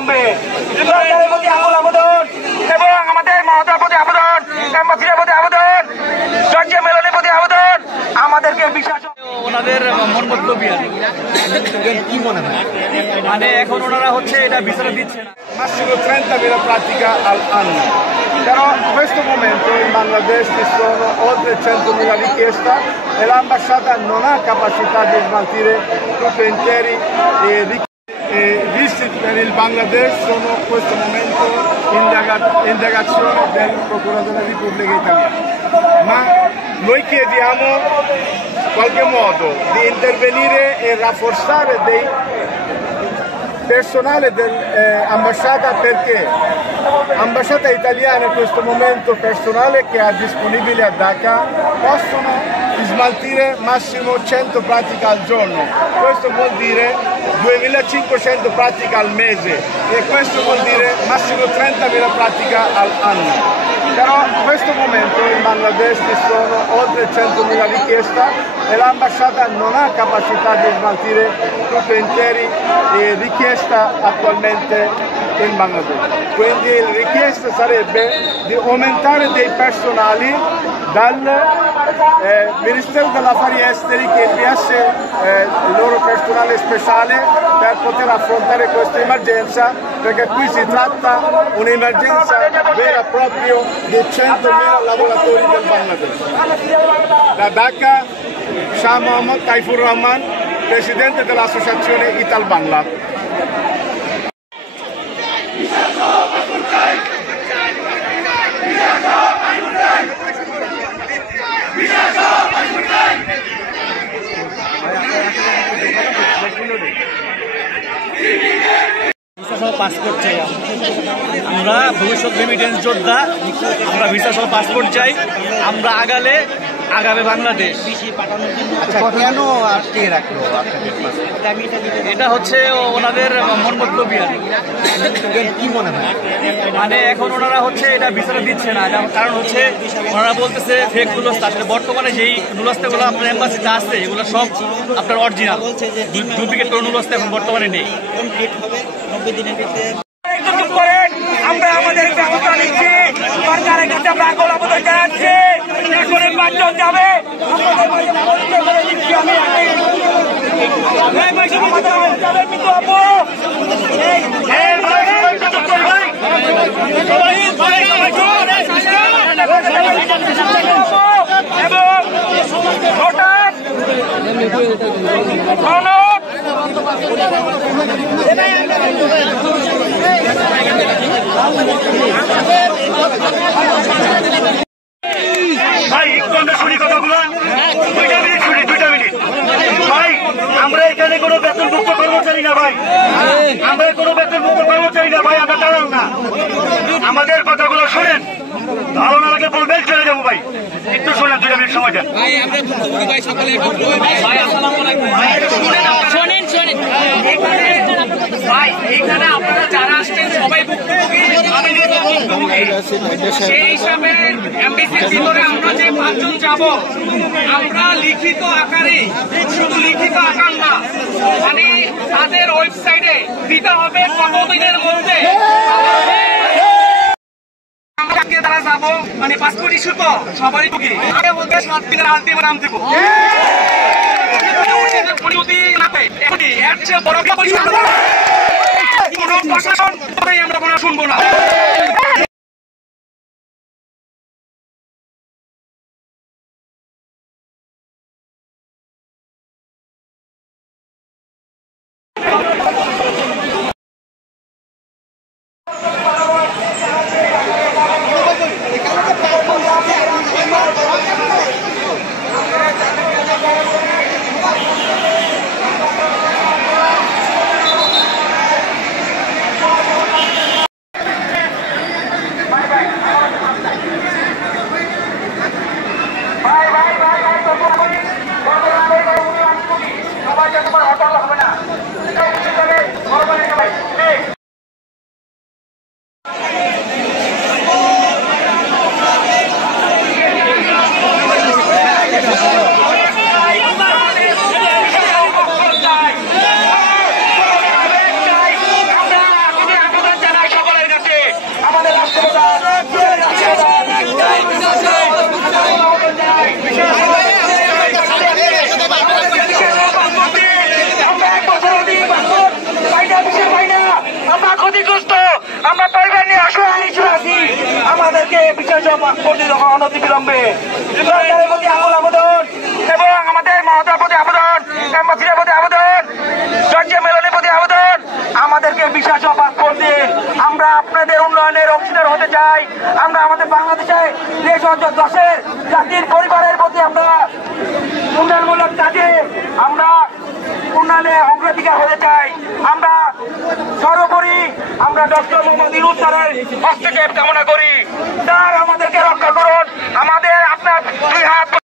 অবিলম্বে সরকারের প্রতি আকুল আবেদন এবং আমাদের মহোদয়ের প্রতি আবেদন, এম্বাসিডারের প্রতি আবেদন, জর্জিয়া মেলনের প্রতি আবেদন, আমাদেরকে বিশ্বাস। ওনাদের মন বক্তব্য কি মনে হয়, মানে এখন ওনারা হচ্ছে এটা বিচারে দিচ্ছে না। Massimo 30.000 pratica all'anno, però in questo momento in Bangladesh ci sono oltre 100.000 richieste e l'ambasciata non ha capacità di smaltire tutte interi visti per il Bangladesh sono in questo momento indagazione del Procuratore della Repubblica Italiana. Ma noi chiediamo in qualche modo di intervenire e rafforzare dei personale dell'ambasciata perché l'ambasciata italiana in questo momento personale che ha disponibile a Dhaka possono smaltire massimo 100 pratiche al giorno, questo vuol dire 2500 pratiche al mese e questo vuol dire massimo 30.000 pratiche all'anno. Però in questo momento in Bangladesh ci sono oltre 100.000 richieste e l'ambasciata non ha capacità di smaltire tutte interi richieste attualmente in Bangladesh. Quindi la richiesta sarebbe di aumentare dei personali dal Ministero degli Affari Esteri che inviasse il loro personale speciale per poter affrontare questa emergenza, perché qui si tratta un'emergenza vera e propria di 100.000 lavoratori del Bangladesh. Da Dhaka, Shah Mohammad Taifur Rahman, presidente dell'associazione Ital Bangla. Passport চাই, আমরা ভবিষ্যৎ remittance যোদ্ধা, আমরা visa সহ passport চাই, আমরা আগাবে বাংলাদেশ। কেন আটকে রাখলো? এটা হচ্ছে ওনাদের মন বক্তব্য কি মনে হয়, মানে এখন ওনারা হচ্ছে এটা বিচারে দিচ্ছে না, কারণ হচ্ছে ওনারা বলতেছে ফেক নুলস্তা। আসলে বর্তমানে যেই নুলস্তাগুলো আপনার এম্বাসিতে আছে এগুলো সব আপনার অরিজিনাল, ডুপ্লিকেট কোনো নুলস্তা এখন বর্তমানে নেই। আমরা আমাদের ব্যবস্থা নিচ্ছি, সরকারের কাছে আমরা আকুল আবেদন জানাচ্ছি। এখনই 5 জন যাবে, ভাই একটু আমরা শুনি কথাগুলো, 2 মিনিট শুনি, 2 মিনিট। ভাই আমরা এখানে কোনো বেতনভুক্ত কর্মচারী না ভাই, আমরা কোনো বেতনভুক্ত কর্মচারী না ভাই, আমরা দালাল না। আমাদের কথাগুলো শোনেন, ভালো না লাগে বলবেন, চলে যাবো ভাই। একটু শোনেন, 2 মিনিট সময় দেন। ভাই এখানে আপনারা যারা আসছেন সবাই ভুক্তভোগী, আমি নিজে ভুক্তভোগী। সেই হিসাবে এমবিসির ভিতরে আমরা যে 5 জন যাব, আমরা লিখিত আকারে, শুধু লিখিত আকার না, মানে তাদের ওয়েবসাইটে দিতে হবে কতদিনের মধ্যে আমরা তারা যাবো, মানে পাসপোর্ট ইস্যু তো সবারই ভুগি, আগে বলতে 7 দিনের আলটিমেটাম দেবো। প্রশাসন আমরা কোনো শুনবো না। ক্ষতিগ্রস্ত আমরা পরিবার নিয়ে আছি আমাদেরকে বিচার করতে অনতিবিলম্বে সরকারের প্রতি আকুল আবেদন এবং আমাদের মহতার প্রতি আবেদন, এম্বাসিডার প্রতি আবেদন, জর্জিয়া মেলনের প্রতি আবেদন, আমাদেরকে বিচার জবাব করতে। আমরা আপনাদের উন্নয়নের অংশীদার হতে চাই। আমরা আমাদের বাংলাদেশে দেশ অঞ্চল দশের জাতির পরিবারের প্রতি আমরা উন্নয়নমূলক কাজে আমরা উন্নয়নে অগ্রাধিকার হতে চাই। আমরা সর্বোপরি আমরা ডক্টর মোহাম্মদ ইউনূস স্যারের হস্তক্ষেপ কামনা করি। স্যার আমাদেরকে রক্ষা করুন, আমাদের আপনার দুই হাত